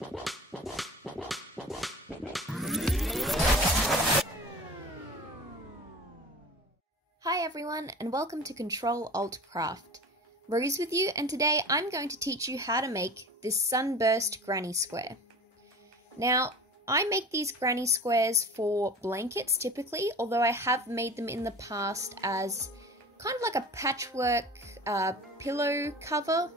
Hi everyone, and welcome to Ctrl Alt Craft. Rose with you, and today I'm going to teach you how to make this Sunburst Granny Square. Now, I make these granny squares for blankets typically, although I have made them in the past as kind of like a patchwork pillow cover.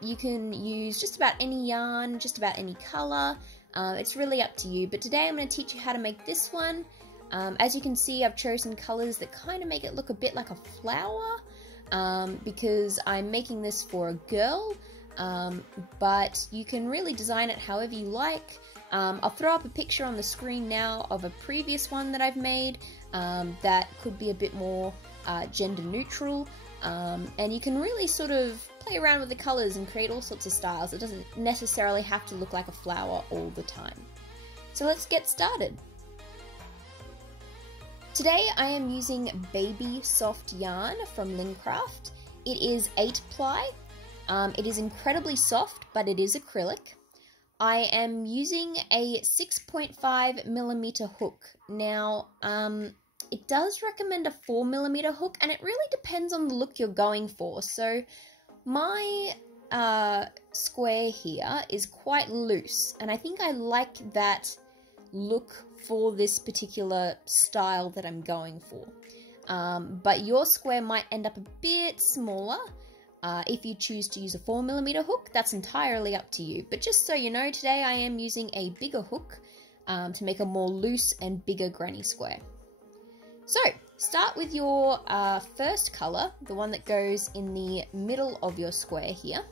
You can use just about any yarn, just about any colour. It's really up to you, but today I'm going to teach you how to make this one. As you can see, I've chosen colours that kind of make it look a bit like a flower, because I'm making this for a girl, but you can really design it however you like. I'll throw up a picture on the screen now of a previous one that I've made that could be a bit more gender neutral, and you can really sort of play around with the colours and create all sorts of styles. It doesn't necessarily have to look like a flower all the time. So let's get started. Today I am using baby soft yarn from Lincraft. It is 8 ply. It is incredibly soft, but it is acrylic. I am using a 6.5mm hook. Now, it does recommend a 4mm hook, and it really depends on the look you're going for. So my square here is quite loose, and I think I like that look for this particular style that I'm going for. But your square might end up a bit smaller. If you choose to use a 4mm hook, that's entirely up to you. But just so you know, today I am using a bigger hook to make a more loose and bigger granny square. So, start with your first colour, the one that goes in the middle of your square here.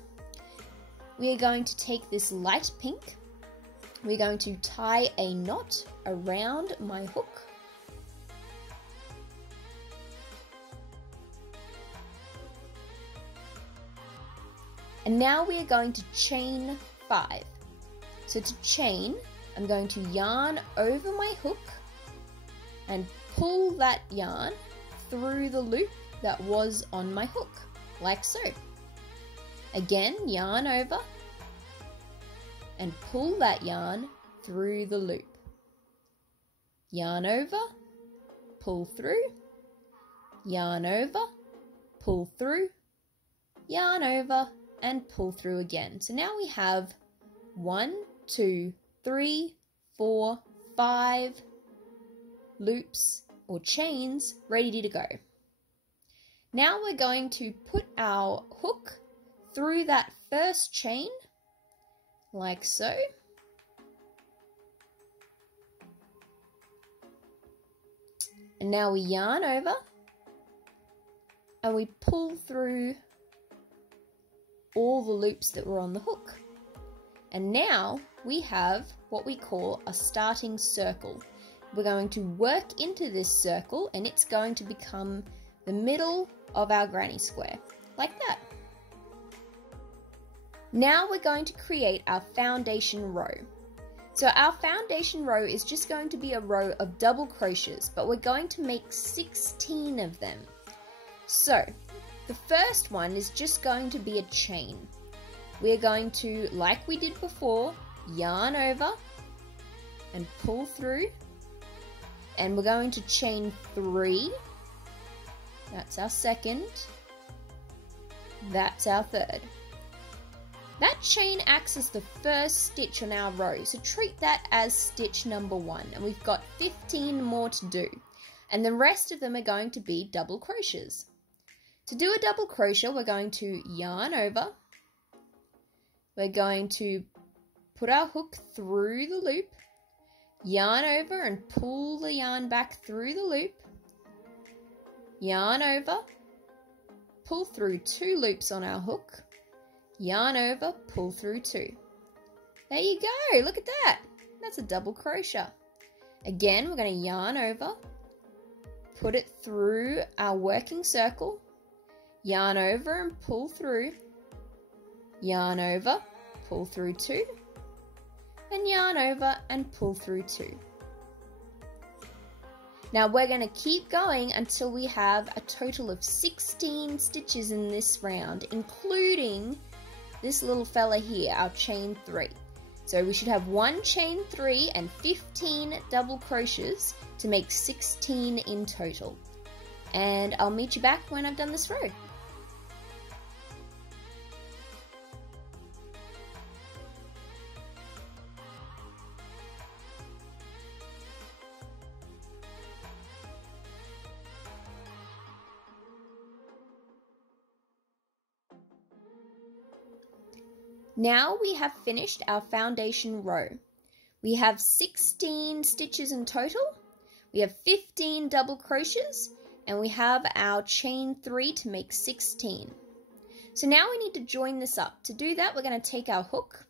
We are going to take this light pink. We're going to tie a knot around my hook. And now we are going to chain 5. So to chain, I'm going to yarn over my hook and pull that yarn through the loop that was on my hook, like so. Again, yarn over and pull that yarn through the loop. Yarn over, pull through, yarn over, pull through, yarn over, and pull through again. So now we have 1, 2, 3, 4, 5 loops or chains ready to go. Now we're going to put our hook through that first chain, like so. And now we yarn over and we pull through all the loops that were on the hook. And now we have what we call a starting circle. We're going to work into this circle, and it's going to become the middle of our granny square, like that. Now we're going to create our foundation row. So our foundation row is just going to be a row of double crochets, but we're going to make 16 of them. So the first one is just going to be a chain. We're going to, like we did before, yarn over and pull through, and we're going to chain 3. That's our second. That's our third. That chain acts as the first stitch on our row, so treat that as stitch number 1, and we've got 15 more to do, and the rest of them are going to be double crochets. To do a double crochet, we're going to yarn over, we're going to put our hook through the loop, yarn over and pull the yarn back through the loop, yarn over, pull through 2 loops on our hook, yarn over, pull through 2. There you go, look at that. That's a double crochet. Again, we're going to yarn over, put it through our working circle, yarn over and pull through, yarn over, pull through 2, and yarn over and pull through 2. Now we're going to keep going until we have a total of 16 stitches in this round, including this little fella here, our chain 3. So we should have 1 chain 3 and 15 double crochets to make 16 in total. And I'll meet you back when I've done this row. Now we have finished our foundation row. We have 16 stitches in total, we have 15 double crochets, and we have our chain 3 to make 16. So now we need to join this up. To do that, we're going to take our hook,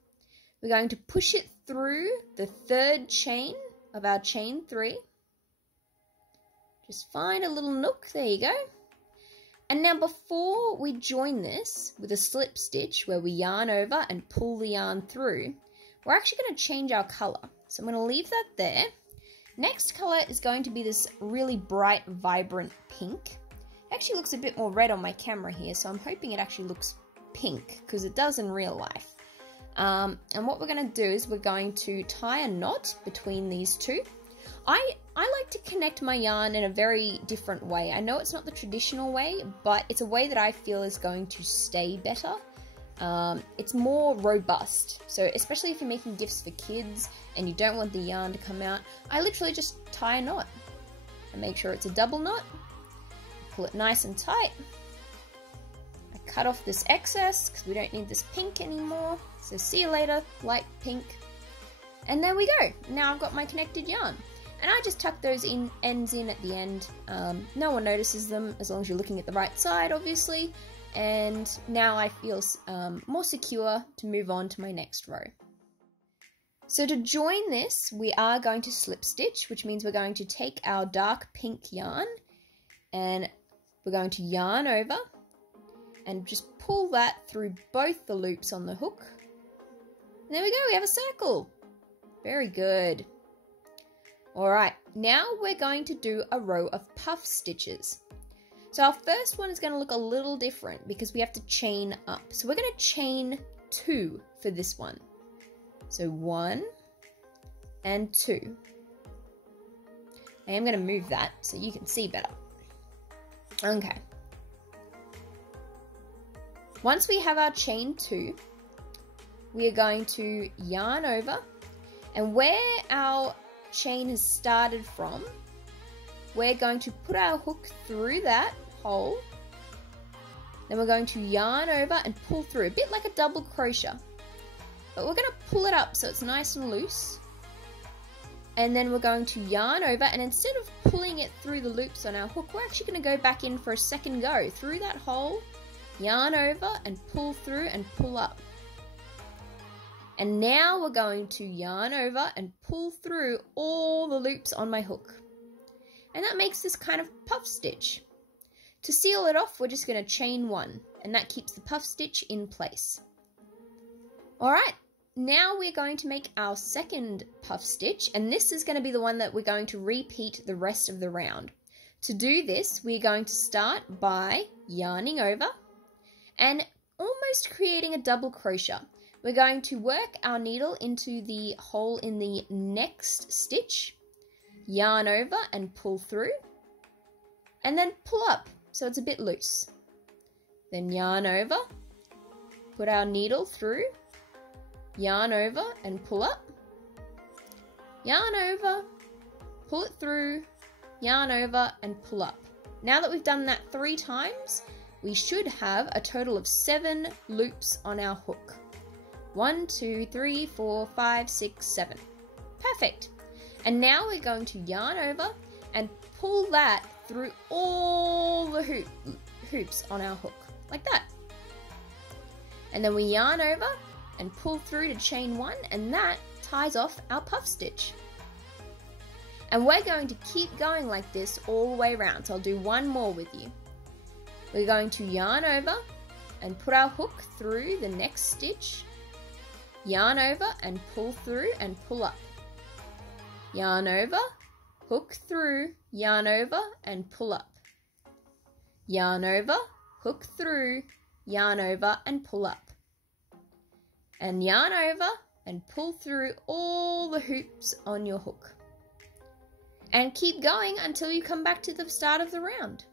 we're going to push it through the 3rd chain of our chain 3. Just find a little nook, there you go. And now before we join this with a slip stitch where we yarn over and pull the yarn through, we're actually going to change our colour. So I'm going to leave that there. Next colour is going to be this really bright, vibrant pink. It actually looks a bit more red on my camera here, so I'm hoping it actually looks pink, because it does in real life. And what we're going to do is we're going to tie a knot between these two. I like to connect my yarn in a very different way. I know it's not the traditional way, but it's a way that I feel is going to stay better. It's more robust, so especially if you're making gifts for kids and you don't want the yarn to come out, I literally just tie a knot and make sure it's a double knot, pull it nice and tight. I cut off this excess because we don't need this pink anymore, so see you later, light pink. And there we go, now I've got my connected yarn. And I just tuck those ends in at the end. No one notices them as long as you're looking at the right side, obviously. And now I feel more secure to move on to my next row. So to join this, we are going to slip stitch, which means we're going to take our dark pink yarn and we're going to yarn over and just pull that through both the loops on the hook. And there we go, we have a circle. Very good. Alright, now we're going to do a row of puff stitches. So our first one is going to look a little different because we have to chain up. So we're going to chain 2 for this one. So 1 and 2. I am going to move that so you can see better. Okay. Once we have our chain 2, we are going to yarn over, and where our chain has started from, we're going to put our hook through that hole, then we're going to yarn over and pull through, a bit like a double crochet, but we're going to pull it up so it's nice and loose, and then we're going to yarn over, and instead of pulling it through the loops on our hook, we're actually going to go back in for a second go through that hole, yarn over and pull through and pull up. And now we're going to yarn over and pull through all the loops on my hook. And that makes this kind of puff stitch. To seal it off, we're just going to chain 1, and that keeps the puff stitch in place. Alright, now we're going to make our second puff stitch, and this is going to be the one that we're going to repeat the rest of the round. To do this, we're going to start by yarning over and almost creating a double crochet. We're going to work our needle into the hole in the next stitch, yarn over and pull through, and then pull up so it's a bit loose. Then yarn over, put our needle through, yarn over and pull up, yarn over, pull it through, yarn over and pull up. Now that we've done that 3 times, we should have a total of 7 loops on our hook. 1, 2, 3, 4, 5, 6, 7. Perfect. And now we're going to yarn over and pull that through all the hoops on our hook, like that. And then we yarn over and pull through to chain 1, and that ties off our puff stitch. And we're going to keep going like this all the way around, so I'll do one more with you. We're going to yarn over and put our hook through the next stitch, yarn over and pull through and pull up, yarn over, hook through, yarn over and pull up, yarn over, hook through, yarn over and pull up, and yarn over, and pull through all the hoops on your hook. And keep going until you come back to the start of the round.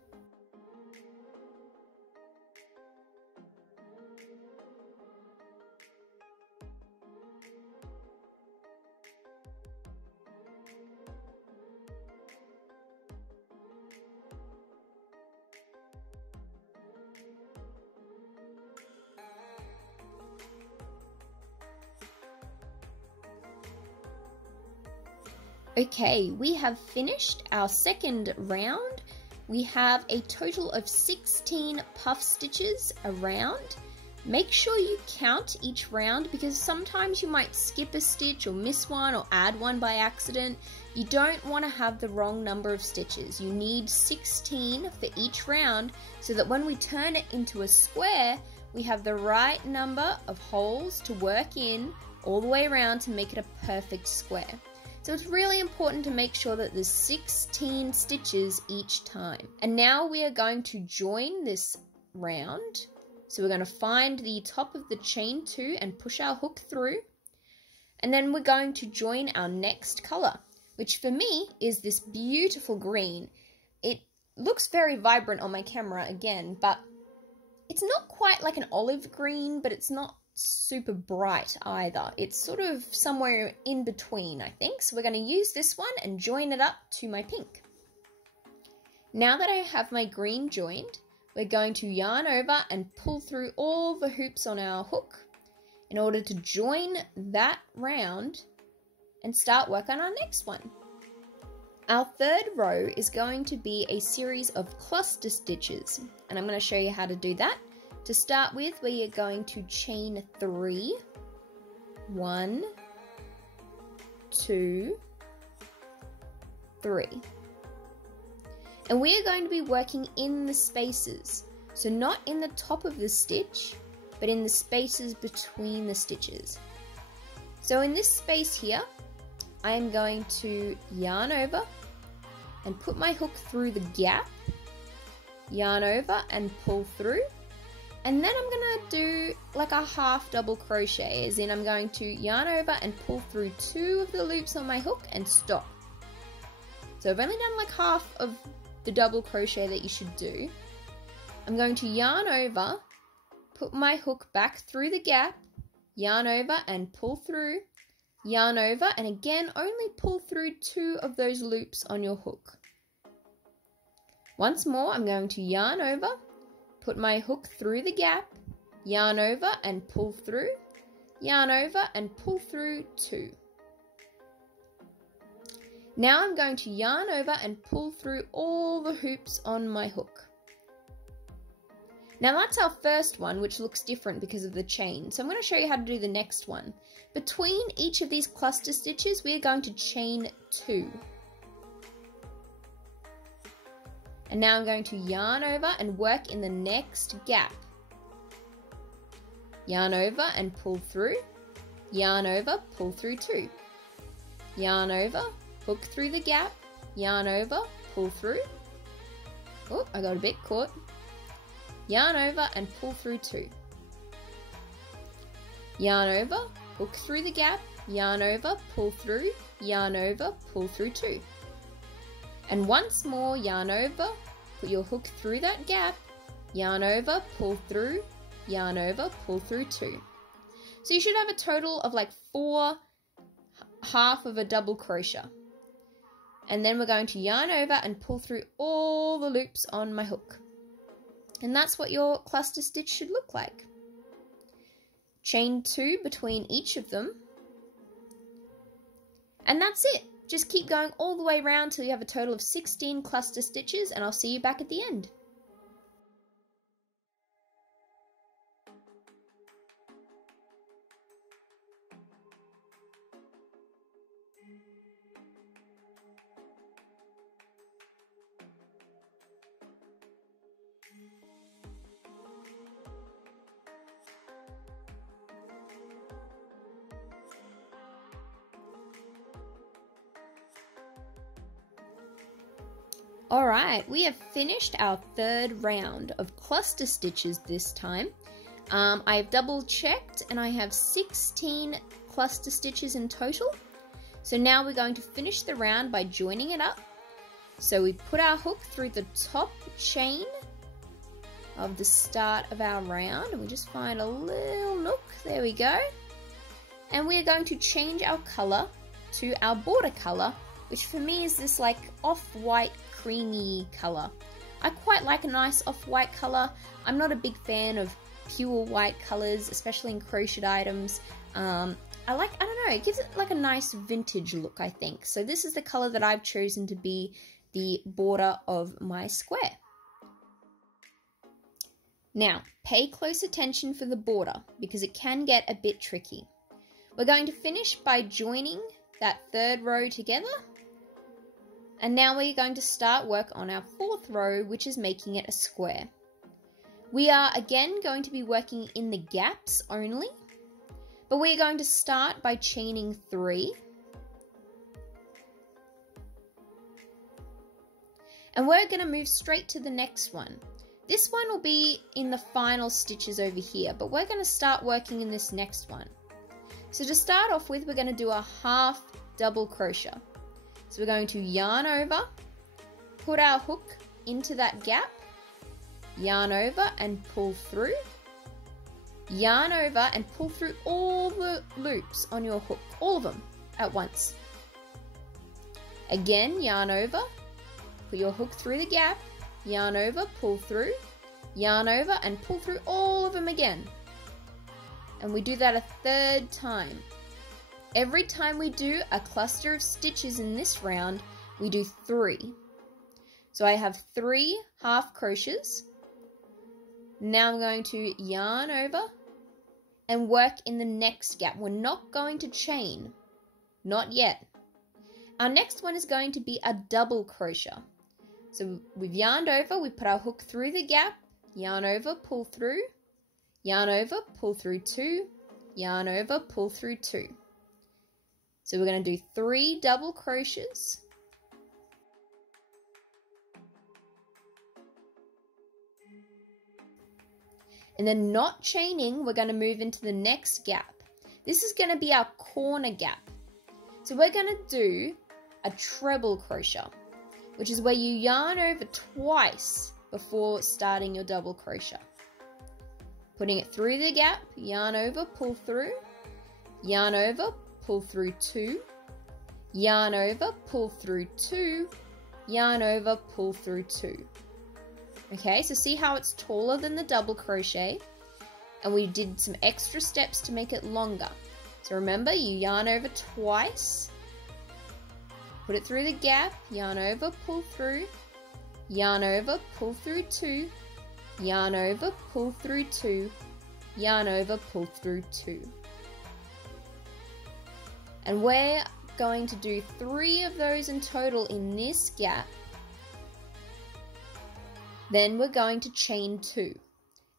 Okay, we have finished our second round. We have a total of 16 puff stitches around. Make sure you count each round because sometimes you might skip a stitch or miss one or add one by accident. You don't want to have the wrong number of stitches. You need 16 for each round so that when we turn it into a square, we have the right number of holes to work in all the way around to make it a perfect square. So it's really important to make sure that there's 16 stitches each time. And now we are going to join this round. So we're going to find the top of the chain 2 and push our hook through. And then we're going to join our next color, which for me is this beautiful green. It looks very vibrant on my camera again, but it's not quite like an olive green, but it's not super bright either. It's sort of somewhere in between, I think. So we're going to use this one and join it up to my pink. Now that I have my green joined, we're going to yarn over and pull through all the hoops on our hook in order to join that round and start work on our next one. Our third row is going to be a series of cluster stitches, and I'm going to show you how to do that. To start with, we are going to chain 3, 1, 2, 3. And we are going to be working in the spaces. So not in the top of the stitch, but in the spaces between the stitches. So in this space here, I am going to yarn over and put my hook through the gap, yarn over and pull through. And then I'm going to do like a half double crochet, as in I'm going to yarn over and pull through 2 of the loops on my hook and stop. So I've only done like half of the double crochet that you should do. I'm going to yarn over, put my hook back through the gap, yarn over and pull through, yarn over, and again only pull through 2 of those loops on your hook. Once more, I'm going to yarn over, put my hook through the gap, yarn over and pull through, yarn over and pull through 2. Now I'm going to yarn over and pull through all the hoops on my hook. Now that's our first one, which looks different because of the chain. So I'm going to show you how to do the next one. Between each of these cluster stitches, we are going to chain 2. And now I'm going to yarn over and work in the next gap. Yarn over and pull through, yarn over, pull through 2. Yarn over, hook through the gap, yarn over, pull through. Oh, I got a bit caught. Yarn over and pull through 2. Yarn over, hook through the gap, yarn over, pull through, yarn over, pull through 2. And once more, yarn over, put your hook through that gap, yarn over, pull through, yarn over, pull through 2. So you should have a total of like 4 half of a double crochet. And then we're going to yarn over and pull through all the loops on my hook. And that's what your cluster stitch should look like. Chain 2 between each of them. And that's it. Just keep going all the way around till you have a total of 16 cluster stitches, and I'll see you back at the end. Alright, we have finished our third round of cluster stitches this time. I've double checked and I have 16 cluster stitches in total. So now we're going to finish the round by joining it up. So we put our hook through the top chain of the start of our round, and we just find a little nook. There we go. And we are going to change our color to our border color, which for me is this like off-white creamy color. I quite like a nice off-white color. I'm not a big fan of pure white colors, especially in crocheted items. I don't know, it gives it like a nice vintage look, I think. So this is the color that I've chosen to be the border of my square. Now, pay close attention for the border because it can get a bit tricky. We're going to finish by joining that third row together. And now we're going to start work on our fourth row, which is making it a square. We are again going to be working in the gaps only, but we're going to start by chaining 3. And we're going to move straight to the next one. This one will be in the final stitches over here, but we're going to start working in this next one. So to start off with, we're going to do a half double crochet. So we're going to yarn over, put our hook into that gap, yarn over and pull through, yarn over and pull through all the loops on your hook, all of them at once. Again, yarn over, put your hook through the gap, yarn over, pull through, yarn over and pull through all of them again. And we do that a third time. Every time we do a cluster of stitches in this round, we do 3. So I have 3 half crochets. Now I'm going to yarn over and work in the next gap. We're not going to chain, not yet. Our next one is going to be a double crochet. So we've yarned over, we put our hook through the gap, yarn over, pull through, yarn over, pull through 2, yarn over, pull through 2. So we're going to do 3 double crochets. And then not chaining, we're going to move into the next gap. This is going to be our corner gap. So we're going to do a treble crochet, which is where you yarn over twice before starting your double crochet. Putting it through the gap, yarn over, pull through, yarn over, pull through 2, yarn over, pull through 2, yarn over, pull through 2. Okay, so see how it's taller than the double crochet, and we did some extra steps to make it longer. So remember, you yarn over twice, put it through the gap, yarn over, pull through, yarn over, pull through 2, yarn over, pull through 2, yarn over, pull through 2. And we're going to do 3 of those in total in this gap. Then we're going to chain 2.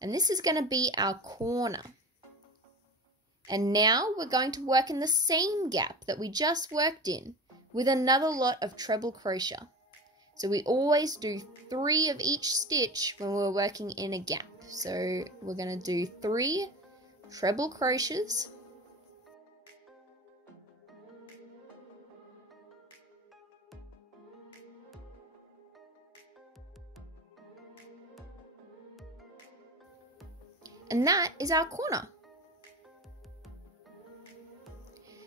And this is going to be our corner. And now we're going to work in the same gap that we just worked in with another lot of treble crochet. So we always do 3 of each stitch when we're working in a gap. So we're going to do 3 treble crochets. And that is our corner.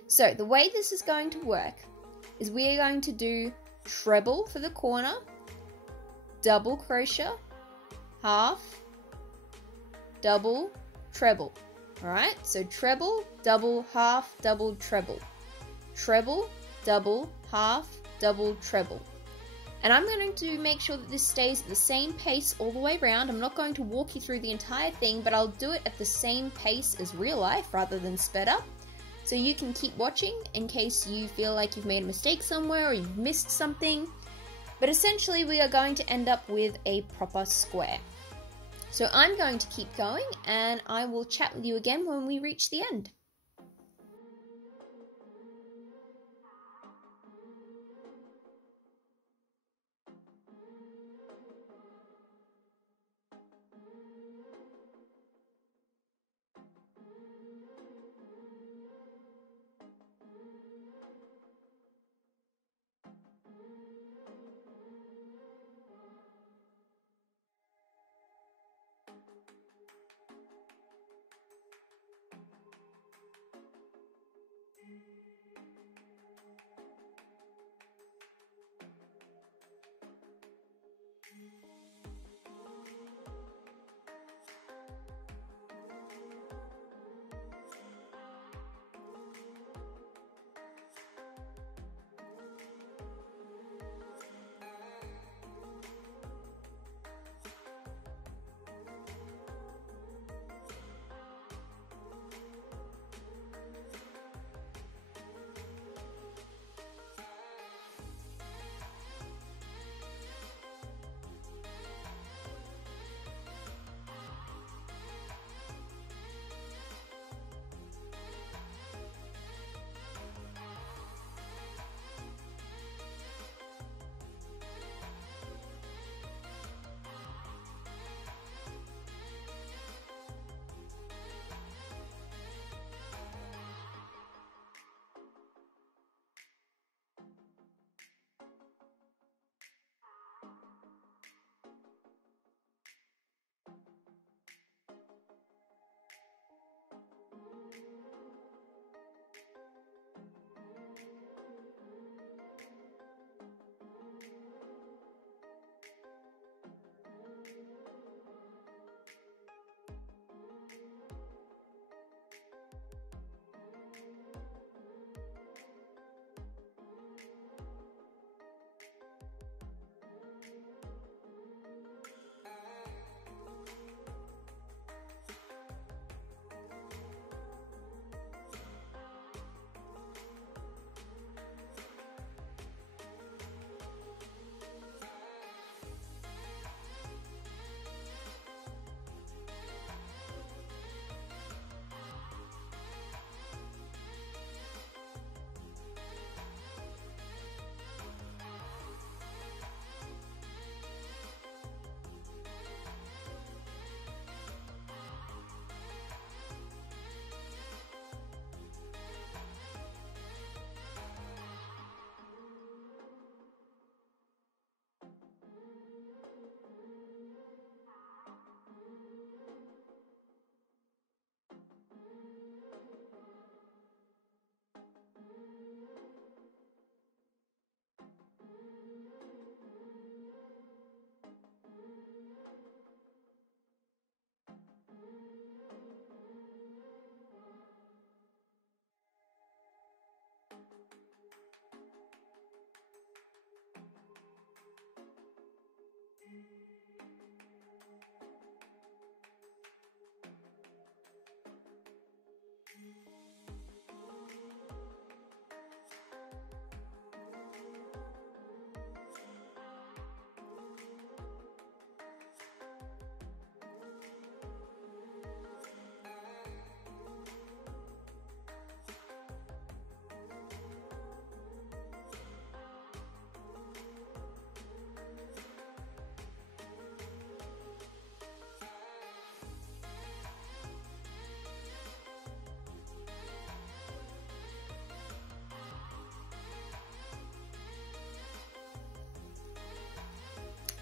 So the way this is going to work is we are going to do treble for the corner, double crochet, half, double, treble. Alright, so treble, double, half, double, treble. Treble, double, half, double, treble. And I'm going to make sure that this stays at the same pace all the way around. I'm not going to walk you through the entire thing, but I'll do it at the same pace as real life rather than sped up. So you can keep watching in case you feel like you've made a mistake somewhere or you've missed something. But essentially we are going to end up with a proper square. So I'm going to keep going and I will chat with you again when we reach the end.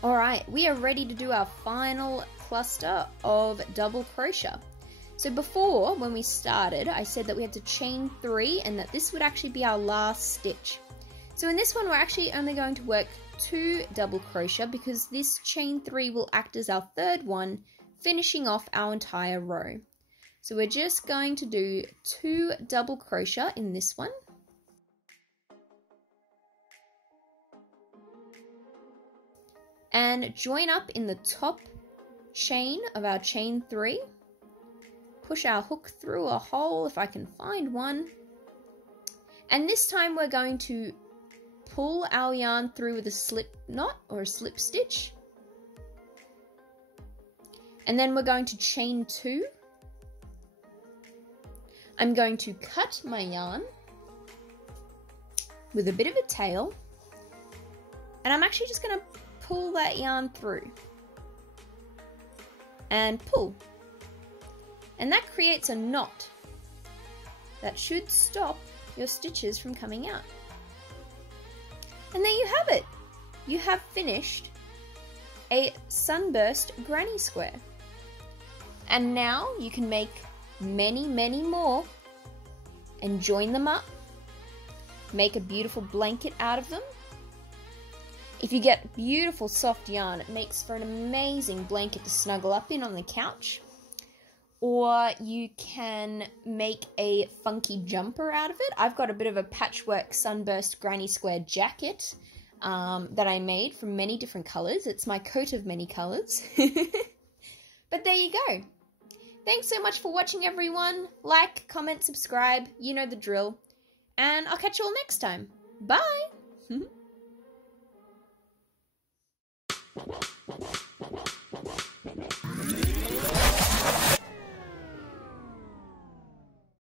Alright, we are ready to do our final cluster of double crochet. So before, when we started, I said that we had to chain 3 and that this would actually be our last stitch. So in this one, we're actually only going to work 2 double crochet because this chain 3 will act as our third one, finishing off our entire row. So we're just going to do 2 double crochet in this one. And join up in the top chain of our chain 3. Push our hook through a hole if I can find one. And this time we're going to pull our yarn through with a slip knot or a slip stitch. And then we're going to chain 2. I'm going to cut my yarn with a bit of a tail. And I'm actually just going to pull that yarn through and pull, and that creates a knot that should stop your stitches from coming out. And there you have it. You have finished a Sunburst Granny Square, and now you can make many more and join them up, make a beautiful blanket out of them. If you get beautiful soft yarn, it makes for an amazing blanket to snuggle up in on the couch. Or you can make a funky jumper out of it. I've got a bit of a patchwork Sunburst Granny Square jacket that I made from many different colours. It's my coat of many colours. But there you go. Thanks so much for watching, everyone. Like, comment, subscribe. You know the drill. And I'll catch you all next time. Bye!